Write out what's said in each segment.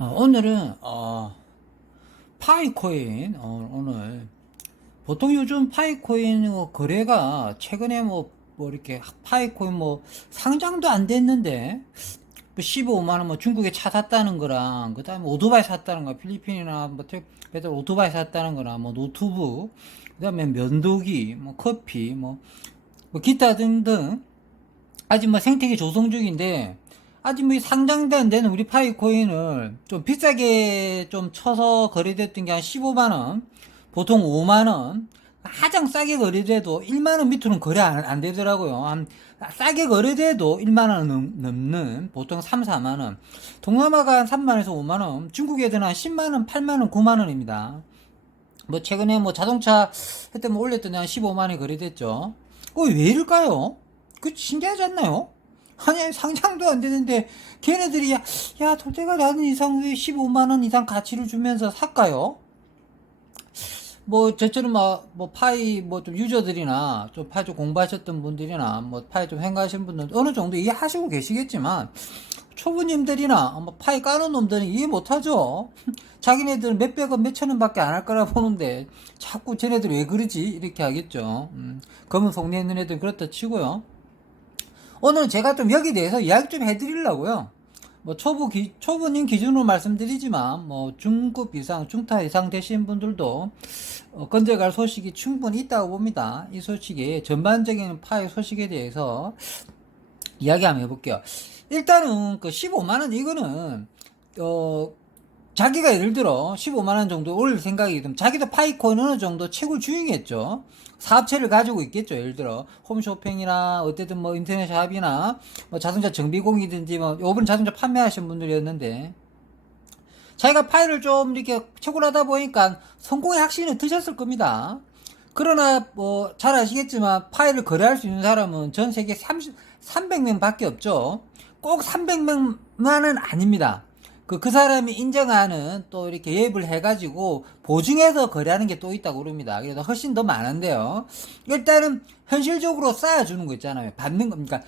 오늘은 파이코인 오늘 보통 요즘 파이코인 거래가 최근에 뭐 이렇게 파이코인 상장도 안 됐는데 15만 원 중국에 차 샀다는 거랑 그다음에 오토바이 샀다는 거 필리핀이나 배달 오토바이 샀다는 거랑 노트북 그다음에 면도기 커피 기타 등등 아직 생태계 조성 중인데 아직 상장도 안 되는 우리 파이코인을 좀 비싸게 좀 쳐서 거래됐던 게 한 15만원, 보통 5만원, 가장 싸게 거래돼도 1만원 밑으로는 거래 안 되더라고요. 싸게 거래돼도 1만원 넘는 보통 3, 4만원, 동남아가 한 3만원에서 5만원, 중국 애들은 한 10만원, 8만원, 9만원입니다. 최근에 자동차 했더니 올렸더니 한 15만원이 거래됐죠. 왜 이럴까요? 신기하지 않나요? 아니 상장도 안 되는데 걔네들이 돌 때가 나는 이상 왜 15만원 이상 가치를 주면서 살까요? 저처럼 파이 좀 유저들이나 좀 파이 좀 공부하셨던 분들이나 파이 좀 행가하신 분들 어느 정도 이해하시고 계시겠지만 초보님들이나 파이 까는 놈들은 이해 못하죠. 자기네들은 몇백원 몇천원 밖에 안 할 거라 보는데 자꾸 쟤네들 왜 그러지 이렇게 하겠죠. 검은 속내 있는 애들은 그렇다 치고요. 오늘은 제가 좀 여기에 대해서 이야기 좀 해드리려고요. 초보님 기준으로 말씀드리지만, 중급 이상, 중타 이상 되신 분들도, 건져갈 소식이 충분히 있다고 봅니다. 이 소식에, 전반적인 파의 소식에 대해서 이야기 한번 해볼게요. 일단은, 15만원, 이거는, 자기가 예를 들어 15만원 정도 올릴 생각이든 자기도 파이코인 어느 정도 채굴 중이겠죠. 사업체를 가지고 있겠죠. 예를 들어 홈쇼핑이나 어쨌든 인터넷 샵이나 자동차 정비공이든지 요번 자동차 판매하시는 분들이었는데 자기가 파일을 좀 이렇게 채굴하다 보니까 성공의 확신이 드셨을 겁니다. 그러나 잘 아시겠지만 파일을 거래할 수 있는 사람은 전 세계 300명 밖에 없죠. 꼭 300명만은 아닙니다. 그 사람이 인정하는 또 이렇게 예입을 해가지고 보증해서 거래하는 게 또 있다고 그럽니다. 그래서 훨씬 더 많은데요. 일단은 현실적으로 쌓아주는 거 있잖아요. 받는 겁니까?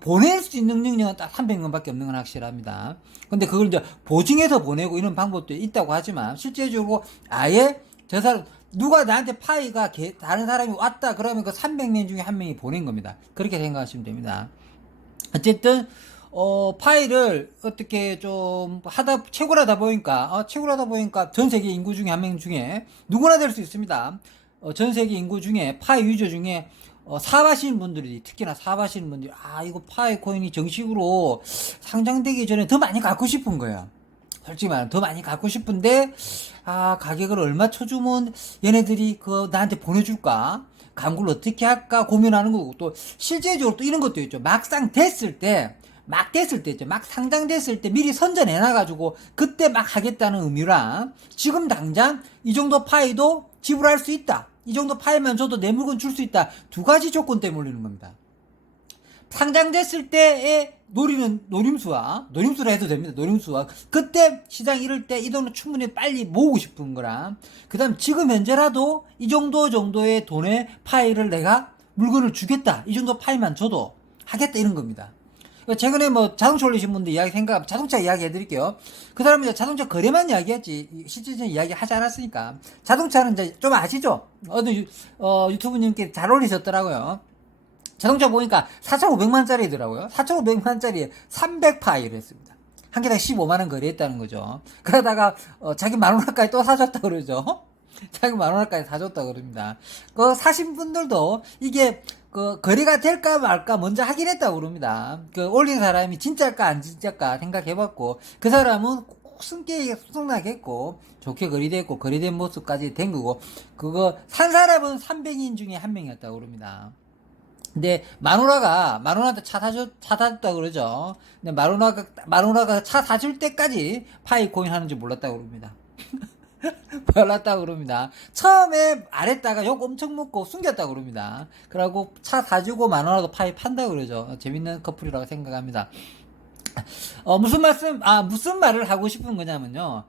보낼 수 있는 능력은 딱 300명 밖에 없는 건 확실합니다. 근데 그걸 이제 보증해서 보내고 이런 방법도 있다고 하지만 실제적으로 아예 저 사람, 누가 나한테 파이가 다른 사람이 왔다 그러면 그 300명 중에 한 명이 보낸 겁니다. 그렇게 생각하시면 됩니다. 어쨌든 파일을 어떻게 좀 채굴하다 보니까 전 세계 인구 중에 한 명 중에 누구나 될 수 있습니다. 전 세계 인구 중에 파이 유저 중에 사업하시는 분들이 특히나 사업하시는 분들이 이거 파이 코인이 정식으로 상장되기 전에 더 많이 갖고 싶은 거예요. 솔직히 말하면 더 많이 갖고 싶은데 가격을 얼마 쳐주면 얘네들이 나한테 보내줄까? 광고를 어떻게 할까 고민하는 거고 또 실제적으로 또 이런 것도 있죠. 막상 됐을 때 있죠. 막 상장됐을 때 미리 선전해놔가지고 그때 막 하겠다는 의미랑 지금 당장 이 정도 파이도 지불할 수 있다. 이 정도 파이만 줘도 내 물건 줄 수 있다. 두 가지 조건 때문에 올리는 겁니다. 상장됐을 때의 노림수라 해도 됩니다. 노림수와 그때 시장 이럴 때 이 돈을 충분히 빨리 모으고 싶은 거랑 그 다음 지금 현재라도 이 정도의 돈의 파이를 내가 물건을 주겠다. 이 정도 파이만 줘도 하겠다 이런 겁니다. 최근에 자동차 올리신 분들 자동차 이야기 해드릴게요. 그 사람은 이제 자동차 거래만 이야기했지, 실질적인 이야기 하지 않았으니까. 자동차는 이제 좀 아시죠? 유튜브님께 잘 올리셨더라고요. 자동차 보니까 4,500만짜리더라고요. 4,500만짜리에 300파이를 했습니다. 한 개당 15만원 거래했다는 거죠. 그러다가, 자기 만원까지 또 사줬다 그러죠. 자기 만원까지 사줬다 그럽니다. 사신 분들도 이게, 거래가 될까 말까 먼저 확인했다고 그럽니다. 올린 사람이 진짜일까 안 진짜일까 생각해봤고, 그 사람은 꼭 승낙 했고, 좋게 거래됐고, 거래된 모습까지 된 거고, 산 사람은 300인 중에 한 명이었다고 그럽니다. 근데 마누라한테 차 사줬다 그러죠. 근데 마누라가 차 사줄 때까지 파이 코인 하는지 몰랐다고 그럽니다. 몰랐다고 그럽니다. 처음에 안 했다가 욕 엄청 먹고 숨겼다고 그럽니다. 그러고 차 사주고 마누라도 파이 판다고 그러죠. 재밌는 커플이라고 생각합니다. 무슨 말을 하고 싶은 거냐면요.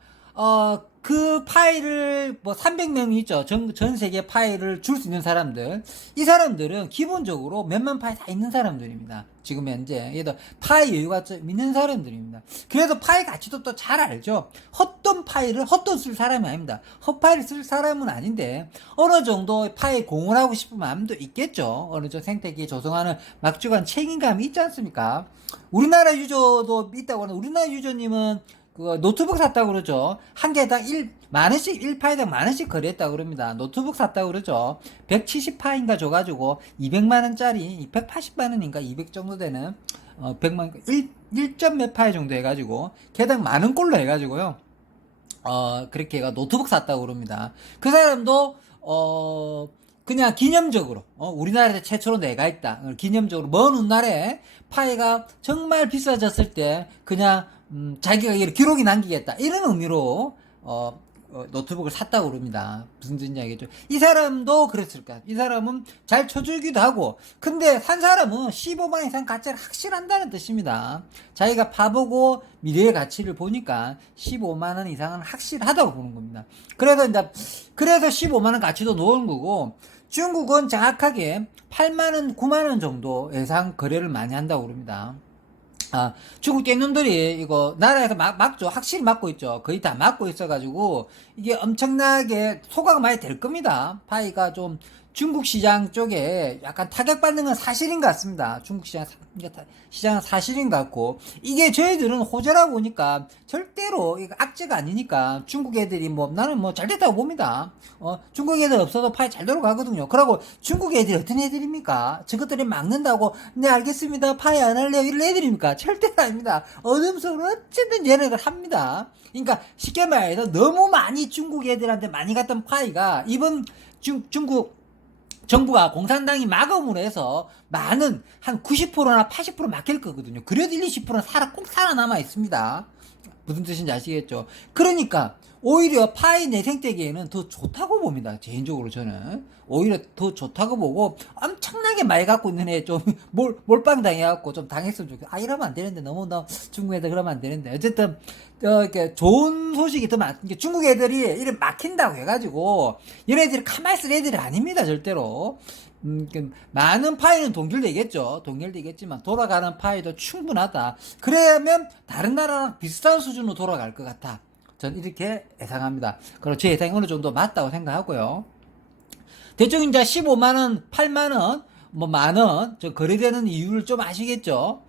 그 파일을 뭐 300명이 있죠. 전 세계 파일을 줄 수 있는 사람들. 이 사람들은 기본적으로 몇만 파일 다 있는 사람들입니다. 지금 현재. 얘도 파일 여유가 좀 있는 사람들입니다. 그래서 파일 가치도 또 잘 알죠. 헛돈 파일을 헛돈 쓸 사람이 아닙니다. 헛파일 쓸 사람은 아닌데, 어느 정도 파일 공헌하고 싶은 마음도 있겠죠. 어느 정도 생태계 조성하는 막중한 책임감이 있지 않습니까? 우리나라 유저도 있다고 하는, 우리나라 유저님은 그 노트북 샀다고 그러죠. 한 개당 10,000원씩, 1파일당 10,000원씩 거래했다고 그럽니다. 노트북 샀다고 그러죠. 170파인가 줘가지고 200만원짜리, 180만원인가 200 정도 되는, 100만, 1점 몇 파일 정도 해가지고, 개당 10,000원꼴로 해가지고요. 그렇게 해가 노트북 샀다고 그럽니다. 그 사람도, 그냥 기념적으로, 우리나라에서 최초로 내가 있다. 기념적으로, 먼 훗날에 파이가 정말 비싸졌을 때, 그냥, 자기가 기록이 남기겠다. 이런 의미로, 노트북을 샀다고 그럽니다. 무슨 뜻인지 알겠죠? 이 사람도 그랬을까? 이 사람은 잘 쳐주기도 하고, 근데 산 사람은 15만 이상 가치를 확실한다는 뜻입니다. 자기가 파보고 미래의 가치를 보니까 15만원 이상은 확실하다고 보는 겁니다. 그래서 15만원 가치도 놓은 거고, 중국은 정확하게 8만원, 9만원 정도 예상 거래를 많이 한다고 그럽니다. 중국 떼놈들이 이거 나라에서 막죠. 확실히 막고 있죠. 거의 다 막고 있어가지고 이게 엄청나게 소가가 많이 될 겁니다. 파이가 좀 중국 시장 쪽에 약간 타격받는 건 사실인 것 같습니다. 중국 시장은 사실인 것 같고, 이게 저희들은 호재라고 보니까 절대로 이거 악재가 아니니까 중국 애들이 뭐 나는 뭐 잘 됐다고 봅니다. 중국 애들 없어도 파이 잘 돌아가거든요. 그러고 중국 애들이 어떤 애들입니까? 저것들이 막는다고 네 알겠습니다 파이 안 할래요 이런 애들입니까? 절대 아닙니다. 어둠속으로 어쨌든 얘네들 합니다. 그러니까 쉽게 말해서 너무 많이 중국 애들한테 많이 갔던 파이가 이번 중국 정부가 공산당이 막음으로 해서 많은 한 90%나 80% 막힐 거거든요. 그래도 1, 20%는 꼭 살아남아 있습니다. 무슨 뜻인지 아시겠죠? 그러니까 오히려 파이 내생태계에는 더 좋다고 봅니다. 개인적으로 저는 오히려 더 좋다고 보고, 엄청나게 많이 갖고 있는 애 좀 몰빵 당해갖고 좀 당했으면 좋겠어. 이러면 안 되는데, 너무 중국 애들 그러면 안 되는데. 어쨌든 이렇게 좋은 소식이 더 많은 게, 중국 애들이 이래 막힌다고 해가지고 얘네들이 가만히 있을 애들이 아닙니다. 절대로. 많은 파이는 동결되겠지만 돌아가는 파이도 충분하다. 그러면 다른 나라랑 비슷한 수준으로 돌아갈 것 같아. 전 이렇게 예상합니다. 그리고 제 예상이 어느 정도 맞다고 생각하고요. 대충 이제 15만원, 8만원, 뭐 만원, 거래되는 이유를 좀 아시겠죠?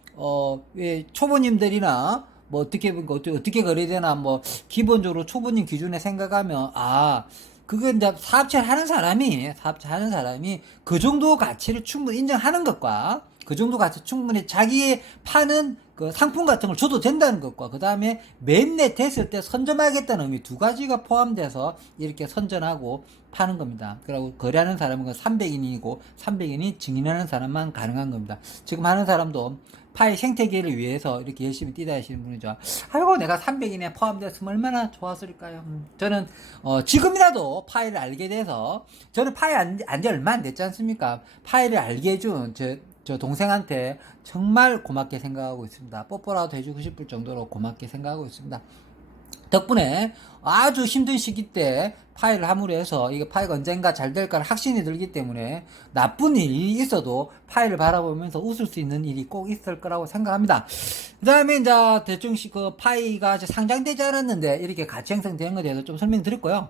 왜 초보님들이나, 뭐 어떻게 거래되나, 뭐, 기본적으로 초보님 기준에 생각하면, 그거 이제 사업체를 하는 사람이 그 정도 가치를 충분히 인정하는 것과, 그 정도 가치 충분히 자기의 파는 그 상품 같은 걸 줘도 된다는 것과, 그 다음에 매입내 됐을 때 선점하겠다는 의미 두 가지가 포함돼서 이렇게 선전하고 파는 겁니다. 그리고 거래하는 사람은 300인이고 300인이 증인하는 사람만 가능한 겁니다. 지금 하는 사람도 파이 생태계를 위해서 이렇게 열심히 뛰다 하시는 분이죠. 아이고 내가 300인에 포함됐으면 얼마나 좋았을까요? 저는 지금이라도 파이를 알게 돼서, 저는 파이 안지 얼마 안 됐지 않습니까? 파이를 알게 해준 저 동생한테 정말 고맙게 생각하고 있습니다. 뽀뽀라도 해주고 싶을 정도로 고맙게 생각하고 있습니다. 덕분에 아주 힘든 시기 때 파이를 함으로 해서 이게 파이가 언젠가 잘 될까 확신이 들기 때문에, 나쁜 일이 있어도 파이를 바라보면서 웃을 수 있는 일이 꼭 있을 거라고 생각합니다. 그 다음에 이제 대충 그 파이가 상장되지 않았는데 이렇게 가치 형성된 것에 대해서 좀 설명드렸고요.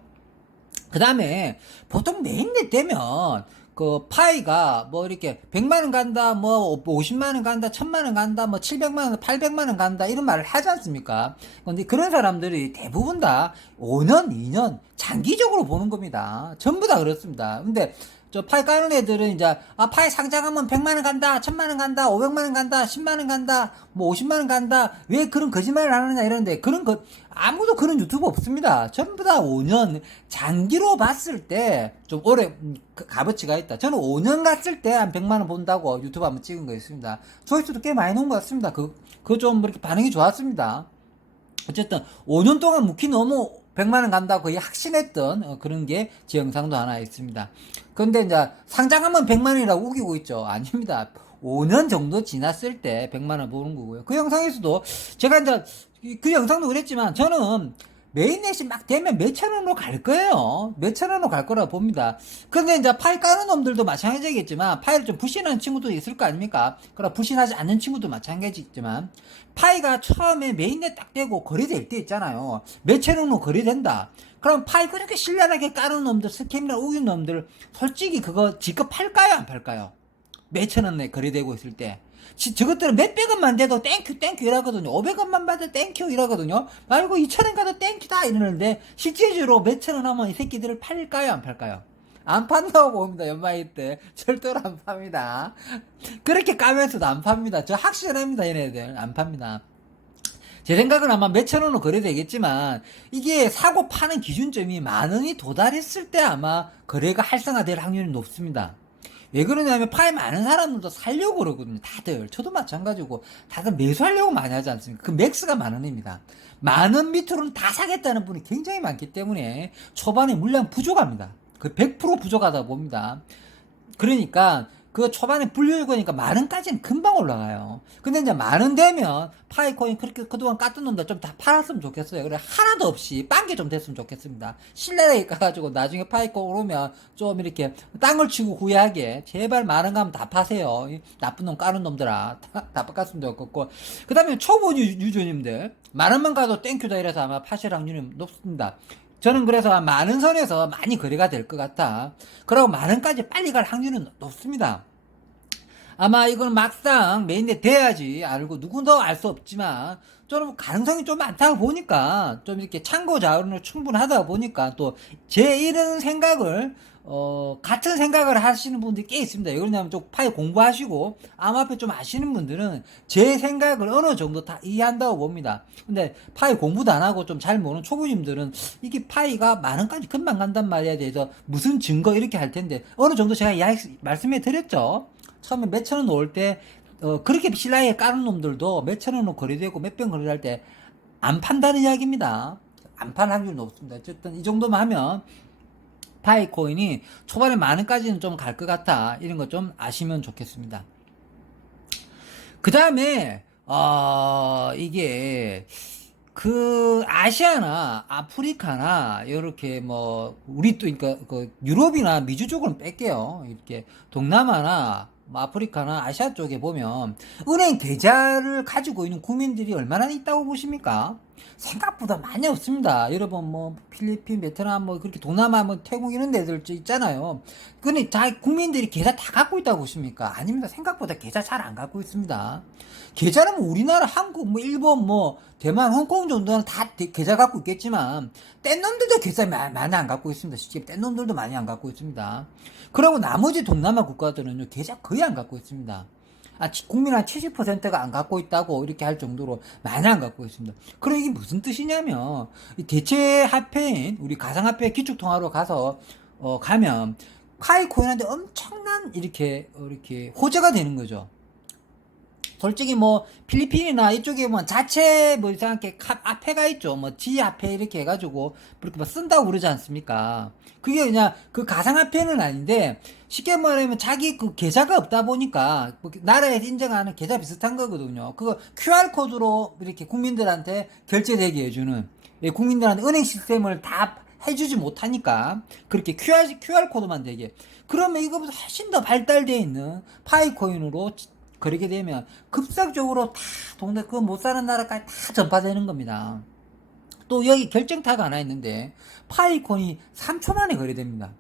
그 다음에 보통 메인넷 되면 그 파이가 뭐 이렇게 100만원 간다, 뭐 50만원 간다, 1000만원 간다, 뭐 700만원, 800만원 간다 이런 말을 하지 않습니까? 근데 그런 사람들이 대부분 다 5년, 2년 장기적으로 보는 겁니다. 전부 다 그렇습니다. 근데 저 파이 까는 애들은 이제 파이 상장하면 100만원 간다, 1000만원 간다, 500만원 간다, 10만원 간다, 뭐 50만원 간다, 왜 그런 거짓말을 하느냐 이러는데, 아무도 그런 유튜브 없습니다. 전부 다 5년 장기로 봤을 때 좀 오래 값어치가 있다. 저는 5년 갔을 때 한 100만원 본다고 유튜브 한번 찍은 거 있습니다. 조회수도 꽤 많이 놓은 것 같습니다. 그거 좀 이렇게 반응이 좋았습니다. 어쨌든 5년 동안 묵히 너무 100만원 간다고 거의 확신했던 그런 게 제 영상도 하나 있습니다. 그런데 이제 상장하면 100만원이라고 우기고 있죠. 아닙니다. 5년 정도 지났을 때 100만원 보는 거고요. 그 영상에서도 제가 이제 그 영상도 그랬지만, 저는 메인넷이 막 되면 몇천 원으로 갈 거예요. 몇천 원으로 갈 거라고 봅니다. 근데 이제 파이 까는 놈들도 마찬가지겠지만, 파이를 좀 부신하는 친구도 있을 거 아닙니까? 그럼 부신하지 않는 친구도 마찬가지겠지만, 파이가 처음에 메인넷 딱 되고 거래될 때 있잖아요. 몇천 원으로 거래된다. 그럼 파이 그렇게 신랄하게 까는 놈들, 스캠이나 우긴 놈들, 솔직히 그거 지급 팔까요? 안 팔까요? 몇천 원에 거래되고 있을 때. 저것들은 몇백원만 돼도 땡큐 이러거든요. 500원만 받아도 땡큐 이러거든요. 말고 2천원 가도 땡큐다 이러는데, 실제적으로 몇천원 하면 이 새끼들을 팔까요? 안 팔까요? 안 판다고 봅니다. 연말일 때 절대로 안 팝니다. 그렇게 까면서도 안 팝니다. 저 확실합니다. 얘네들 안 팝니다. 제 생각은 아마 몇천 원으로 거래되겠지만, 이게 사고 파는 기준점이 만 원이 도달했을 때 아마 거래가 활성화될 확률이 높습니다. 왜 그러냐면 파이 많은 사람들도 살려고 그러거든요. 다들. 저도 마찬가지고 다들 매수하려고 많이 하지 않습니까? 그 맥스가 만 원입니다. 만 원 밑으로는 다 사겠다는 분이 굉장히 많기 때문에 초반에 물량 부족합니다. 그 100% 부족하다 봅니다. 그러니까 그 초반에 불려일거니까 만 원까지는 금방 올라가요. 근데 이제 만 원 되면 파이코인 그렇게 그동안 깠던 놈들 좀 다 팔았으면 좋겠어요. 그래 하나도 없이 빤 게 좀 됐으면 좋겠습니다. 신뢰하게 까가지고 나중에 파이코인 오면 좀 이렇게 땅을 치고 후회하게 제발 만 원 가면 다 파세요. 나쁜 놈 까는 놈들아 다 깎았으면 좋겠고. 그 다음에 초보 유저님들 만 원만 가도 땡큐다 이래서 아마 파실 확률이 높습니다. 저는 그래서 만 원 선에서 많이 거래가 될 것 같아. 그리고 만 원까지 빨리 갈 확률은 높습니다. 아마 이건 막상 메인넷 돼야지 알고 누구도 알 수 없지만 좀 가능성이 좀 많다고 보니까 좀 이렇게 참고 자료는 충분하다고 보니까 또 제 이런 생각을 같은 생각을 하시는 분들이 꽤 있습니다. 왜 그러냐면 좀 파이 공부하시고 암호화폐 좀 아시는 분들은 제 생각을 어느 정도 다 이해한다고 봅니다. 근데 파이 공부도 안 하고 좀 잘 모르는 초보님들은 이게 파이가 만 원까지 금방 간단 말이야 대해서 무슨 증거 이렇게 할 텐데 어느 정도 제가 말씀해 드렸죠. 처음에 몇천 원 올 때 그렇게 신라에 까는 놈들도 몇천 원으로 거래되고 몇 병 거래할 때 안 판다는 이야기입니다. 안 판 확률이 높습니다. 어쨌든 이 정도만 하면 파이코인이 초반에 만 원까지는 좀 갈 것 같아. 이런 거 좀 아시면 좋겠습니다. 그 다음에 이게 그 아시아나 아프리카나 이렇게 뭐 우리 또 그러니까 그 유럽이나 미주 쪽은 뺄게요. 이렇게 동남아나 뭐 아프리카나 아시아 쪽에 보면 은행 계좌를 가지고 있는 국민들이 얼마나 있다고 보십니까? 생각보다 많이 없습니다. 여러분 뭐 필리핀, 베트남 뭐 그렇게 동남아 뭐 태국 이런 데들 있잖아요. 근데 다 국민들이 계좌 다 갖고 있다고 보십니까? 아닙니다. 생각보다 계좌 잘 안 갖고 있습니다. 계좌는 뭐 우리나라, 한국, 뭐 일본, 뭐 대만, 홍콩 정도는 다 계좌 갖고 있겠지만 뗀 놈들도 계좌 많이 안 갖고 있습니다. 실제 뗀 놈들도 많이 안 갖고 있습니다. 그리고 나머지 동남아 국가들은요 계좌 거의 안 갖고 있습니다. 국민 한 70%가 안 갖고 있다고 이렇게 할 정도로 많이 안 갖고 있습니다. 그럼 이게 무슨 뜻이냐면 이 대체 화폐인 우리 가상화폐 기축통화로 가서 가면 파이코인한테 엄청난 이렇게 호재가 되는 거죠. 솔직히 뭐 필리핀이나 이쪽에 뭐 자체 뭐 이상하게 화폐가 있죠. 뭐 지화폐 이렇게 해가지고 그렇게 뭐 쓴다고 그러지 않습니까? 그게 그냥 그 가상화폐는 아닌데 쉽게 말하면 자기 그 계좌가 없다 보니까 뭐 나라에서 인정하는 계좌 비슷한 거거든요. 그거 QR 코드로 이렇게 국민들한테 결제되게 해주는 국민들한테 은행 시스템을 다 해주지 못하니까 그렇게 QR 코드만 되게 그러면 이거보다 훨씬 더 발달되어 있는 파이코인으로 그렇게 되면 급작적으로 다 동네 그 못 사는 나라까지 다 전파되는 겁니다. 또 여기 결정타가 하나 있는데 파이코인이 3초 만에 거래됩니다.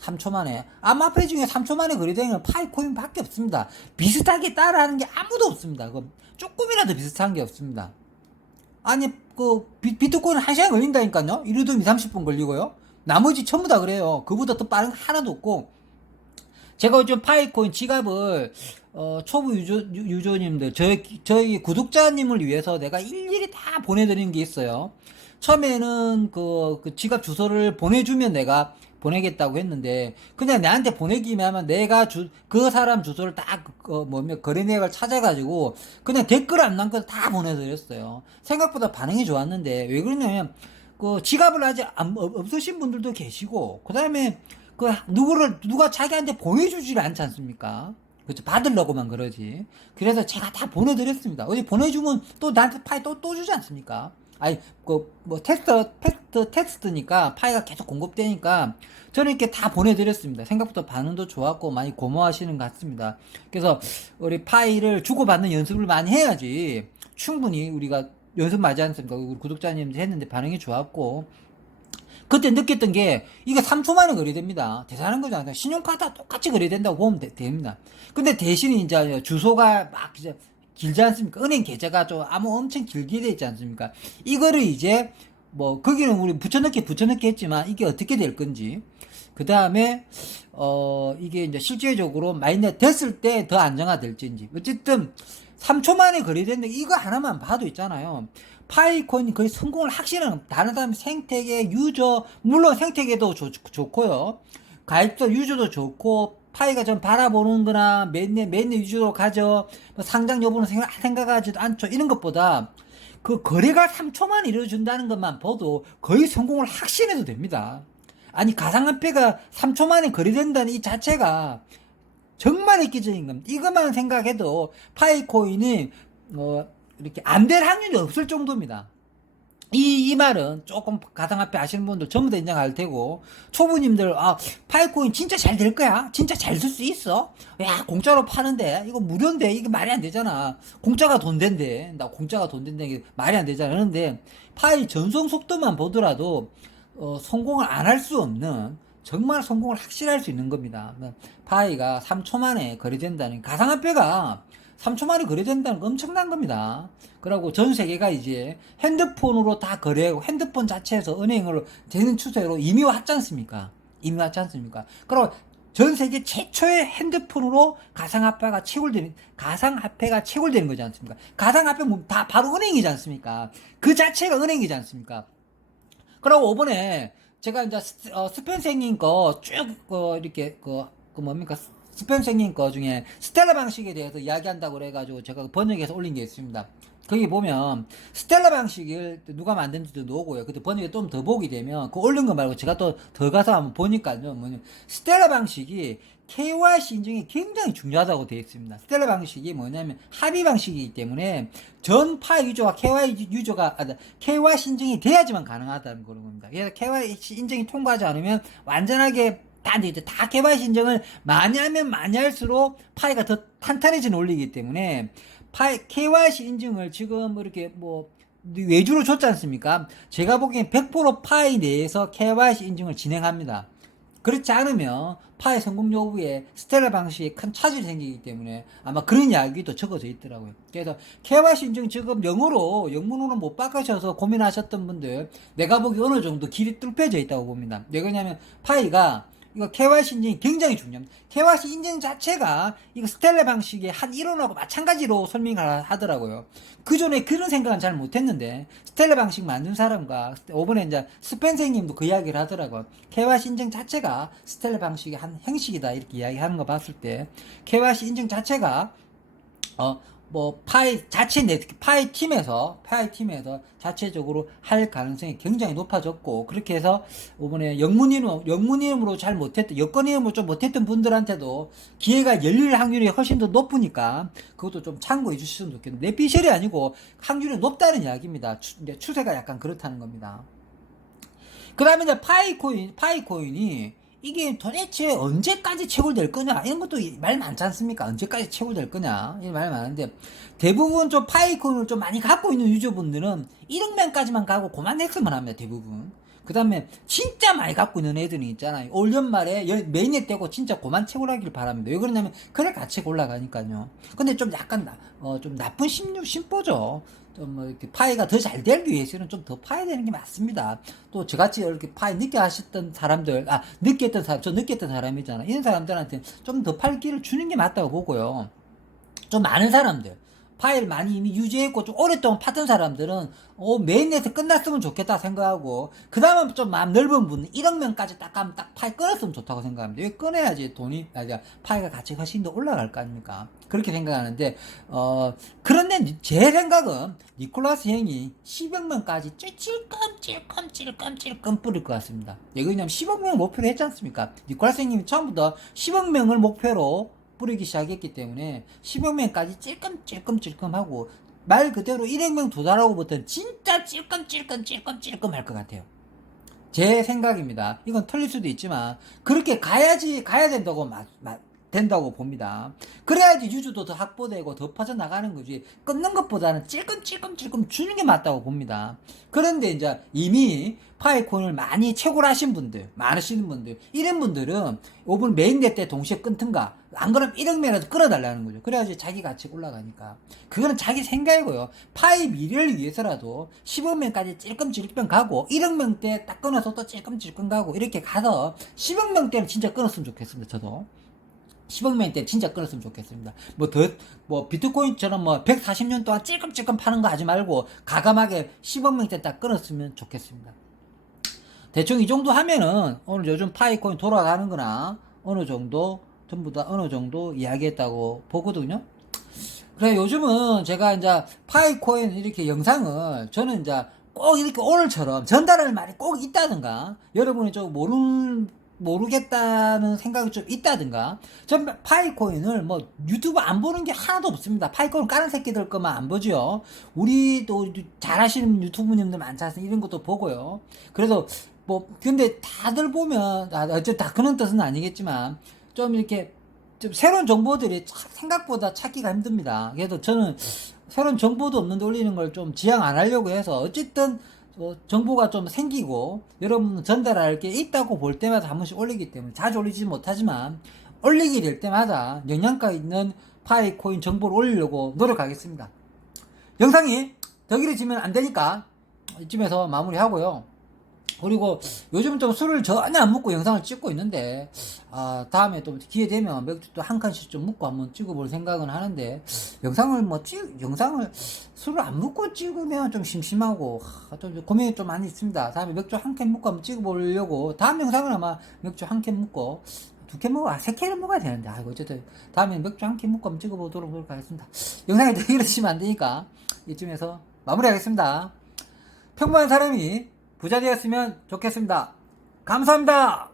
3초 만에 암호화폐 중에 3초 만에 거래되는 건 파이코인 밖에 없습니다. 비슷하게 따라하는 게 아무도 없습니다. 조금이라도 비슷한 게 없습니다. 아니 그 비트코인 1시간 걸린다니까요. 이래도 2-30분 걸리고요. 나머지 전부 다 그래요. 그보다 더 빠른 거 하나도 없고 제가 요즘 파이코인 지갑을 초보 유저님들 저희 구독자님을 위해서 내가 일일이 다 보내드리는 게 있어요. 처음에는 그 지갑 주소를 보내주면 내가 보내겠다고 했는데 그냥 내한테 보내기만 하면 내가 그 사람 주소를 딱 거래 내역을 찾아가지고 그냥 댓글 안 남겨서 다 보내드렸어요. 생각보다 반응이 좋았는데 왜 그러냐면 그 지갑을 아직 없으신 분들도 계시고 그 다음에 누가 자기한테 보내주질 않지 않습니까? 그렇죠. 받으려고만 그러지. 그래서 제가 다 보내드렸습니다. 어디 보내주면 또 나한테 파이 또 주지 않습니까? 아니 뭐 테스트니까 파이가 계속 공급되니까 저는 이렇게 다 보내드렸습니다. 생각보다 반응도 좋았고 많이 고마워하시는 것 같습니다. 그래서 우리 파이를 주고받는 연습을 많이 해야지 충분히 우리가 연습 맞지 않습니까? 우리 구독자님들 했는데 반응이 좋았고 그때 느꼈던 게 이게 3초 만에 거래됩니다. 대단한 거잖아요. 신용카드 똑같이 거래된다고 보면 됩니다. 근데 대신 이제 주소가 막 이제 길지 않습니까? 은행 계좌가 좀 아무 엄청 길게 돼 있지 않습니까? 이거를 이제 뭐 거기는 우리 붙여넣기 했지만 이게 어떻게 될 건지 그 다음에 이게 이제 실질적으로 마이너스 됐을 때 더 안정화될지 어쨌든 3초 만에 거래된다 이거 하나만 봐도 있잖아요. 파이콘이 거의 성공을 확실한 다른 사람 생태계 유저 물론 생태계도 좋고요. 가입자 유저도 좋고 파이가 좀 바라보는 거나 맨날 유저로 가져 뭐 상장 여부는 생각하지도 않죠. 이런 것보다 그 거래가 3초 만에 이루어진다는 것만 봐도 거의 성공을 확신해도 됩니다. 아니 가상화폐가 3초 만에 거래된다는 이 자체가 정말 획기적인 겁니다. 이것만 생각해도 파이코인이 이렇게 안 될 확률이 없을 정도입니다. 이 말은 조금 가상화폐 아시는 분들 전부 다 인정할 테고 초보님들 파이코인 진짜 잘 될 거야? 진짜 잘 쓸 수 있어? 야 공짜로 파는데 이거 무료인데 이게 말이 안 되잖아. 공짜가 돈 된대. 나 공짜가 돈 된다는 게 말이 안 되잖아. 그런데 파이 전송 속도만 보더라도 성공을 안 할 수 없는 정말 성공을 확실할 수 있는 겁니다. 파이가 3초 만에 거래된다는 가상화폐가 3초 만에 거래된다는 건 엄청난 겁니다. 그리고 전 세계가 이제 핸드폰으로 다 거래하고 핸드폰 자체에서 은행으로 되는 추세로 이미 왔지 않습니까? 이미 왔지 않습니까? 그리고 전 세계 최초의 핸드폰으로 가상화폐가 채굴되는 거지 않습니까? 가상화폐 다 바로 은행이지 않습니까? 그 자체가 은행이지 않습니까? 그리고 이번에 제가 이제 스펜서님 거 쭉 이렇게 뭡니까 스펜서님 거 중에 스텔라 방식에 대해서 이야기한다고 그래가지고 제가 번역해서 올린 게 있습니다. 거기 보면 스텔라 방식을 누가 만든지도 나오고요. 그때 번역에 좀 더 보게 되면 그 올린 거 말고 제가 또 더 가서 한번 보니까요. 뭐냐 스텔라 방식이 KYC 인증이 굉장히 중요하다고 되어 있습니다. 스텔라 방식이 뭐냐면 합의 방식이기 때문에 전 파이 유저와 KYC 인증이 돼야지만 가능하다는 그런 겁니다. 그래서 KYC 인증이 통과하지 않으면 완전하게 다 KYC 인증을 많이 하면 많이 할수록 파이가 더 탄탄해진 원리이기 때문에 KYC 인증을 지금 이렇게 뭐 외주로 줬지 않습니까? 제가 보기엔 100% 파이 내에서 KYC 인증을 진행합니다. 그렇지 않으면 파이 성공 여부에 스텔라 방식에 큰 차질이 생기기 때문에 아마 그런 이야기도 적어져 있더라고요. 그래서 KYC 인증 지금 영문으로 못 바꾸셔서 고민하셨던 분들 내가 보기 어느 정도 길이 뚫혀져 있다고 봅니다. 왜 그러냐면 파이가 이거 KYC 인증이 굉장히 중요합니다. KYC 인증 자체가 이거 스텔라 방식의 한 일원하고 마찬가지로 설명을 하더라고요. 그 전에 그런 생각은 잘 못했는데 스텔라 방식 만든 사람과 이번에 이제 스펜서님도 그 이야기를 하더라고요. KYC 인증 자체가 스텔라 방식의 한 형식이다 이렇게 이야기하는 거 봤을 때 KYC 인증 자체가 뭐 파이 팀에서 자체적으로 할 가능성이 굉장히 높아졌고 그렇게 해서 이번에 영문 이름으로 잘 못했던 여권 이름으로 좀 못했던 분들한테도 기회가 열릴 확률이 훨씬 더 높으니까 그것도 좀 참고해 주셨으면 좋겠는데 내피셜이 아니고 확률이 높다는 이야기입니다. 추세가 약간 그렇다는 겁니다. 그 다음에 이제 파이코인이 이게 도대체 언제까지 채굴될 거냐 이런 것도 말 많지 않습니까? 언제까지 채굴될 거냐 이런 말 많은데 대부분 좀 파이코인을 좀 많이 갖고 있는 유저분들은 1억 명까지만 가고 그만 했으면 합니다. 대부분. 그 다음에 진짜 많이 갖고 있는 애들이 있잖아요. 올 연말에 메인에 떼고 진짜 그만 채굴하길 바랍니다. 왜 그러냐면 그래 가치가 올라가니까요. 근데 좀 약간 좀 나쁜 심보죠. 좀 이렇게 파이가 더 잘 되기 위해서는 좀 더 파야 되는 게 맞습니다. 또 저같이 이렇게 파이 늦게 하셨던 사람들, 저 늦게 했던 사람이잖아. 이런 사람들한테 좀 더 팔 기를 주는 게 맞다고 보고요. 좀 많은 사람들, 파일 많이 이미 유지했고 좀 오랫동안 팠던 사람들은 메인넷에 끝났으면 좋겠다 생각하고 그 다음에 좀 마음 넓은 분은 1억 명까지 딱 가면 딱 파일 끊었으면 좋다고 생각합니다. 왜 끊어야지 파일가 가치가 훨씬 더 올라갈 거 아닙니까? 그렇게 생각하는데 그런데 제 생각은 니콜라스 형이 10억 명까지 찔끔 뿌릴 것 같습니다. 왜 그러냐면 10억 명을 목표로 했지 않습니까? 니콜라스 형님이 처음부터 10억 명을 목표로 뿌리기 시작했기 때문에 10억 명까지 찔끔찔끔하고 말 그대로 1억명 도달하고부터는 진짜 찔끔찔끔 할 것 같아요. 제 생각입니다. 이건 틀릴 수도 있지만 그렇게 가야 된다고 봅니다. 그래야지 유주도 더 확보되고 더 퍼져나가는 거지. 끊는 것보다는 찔끔 주는 게 맞다고 봅니다. 그런데 이제 이미 파이콘을 많이 채굴 하신 분들, 많으시는 분들, 이런 분들은 이번 메인대 때 동시에 끊든가, 안 그러면 1억명이라도 끌어달라는 거죠. 그래야지 자기 가치가 올라가니까. 그거는 자기 생각이고요. 파이 미래를 위해서라도 10억명까지 찔끔찔끔 가고, 1억명 때 딱 끊어서 또 찔끔찔끔 가고, 이렇게 가서 10억명 때는 진짜 끊었으면 좋겠습니다. 저도. 10억명 때 진짜 끊었으면 좋겠습니다. 비트코인처럼 140년 동안 찔끔찔끔 파는 거 하지 말고, 가감하게 10억명 때 딱 끊었으면 좋겠습니다. 대충 이 정도 하면은, 오늘 요즘 파이코인 돌아가는 거나, 어느 정도, 전부 다 어느 정도 이야기했다고 보거든요. 그래, 요즘은 제가 이제 파이코인 이렇게 영상을, 저는 이제 꼭 이렇게 오늘처럼 전달할 말이 꼭 있다든가, 여러분이 좀 모르겠다는 생각이 좀 있다든가, 전 파이코인을 유튜브 안 보는 게 하나도 없습니다. 파이코인 까는 새끼들 거만 안 보죠. 우리도 잘하시는 유튜브님들 많지 않습니까? 이런 것도 보고요. 그래서 근데 다들 보면, 어쨌든 다 그런 뜻은 아니겠지만, 좀 이렇게, 좀 새로운 정보들이 생각보다 찾기가 힘듭니다. 그래서 저는 새로운 정보도 없는데 올리는 걸 좀 지양 안 하려고 해서, 어쨌든 정보가 좀 생기고 여러분 전달할 게 있다고 볼 때마다 한 번씩 올리기 때문에, 자주 올리지 못하지만 올리게 될 때마다 영양가 있는 파이코인 정보를 올리려고 노력하겠습니다. 영상이 더 길어지면 안 되니까 이쯤에서 마무리하고요. 그리고 요즘은 좀 술을 전혀 안 먹고 영상을 찍고 있는데, 다음에 또 기회 되면 맥주 또 한 칸씩 좀 먹고 한번 찍어볼 생각은 하는데, 영상을 술을 안 먹고 찍으면 좀 심심하고, 좀 고민이 좀 많이 있습니다. 다음에 맥주 한 캔 먹고 한번 찍어보려고, 다음 영상은 아마 맥주 한 캔 먹고, 2캔 먹어, 3캔은 먹어야 되는데, 어쨌든, 다음에 맥주 한 캔 먹고 한번 찍어보도록 하겠습니다. 영상이 더 길어지면 안 되니까, 이쯤에서 마무리하겠습니다. 평범한 사람이 부자 되었으면 좋겠습니다. 감사합니다.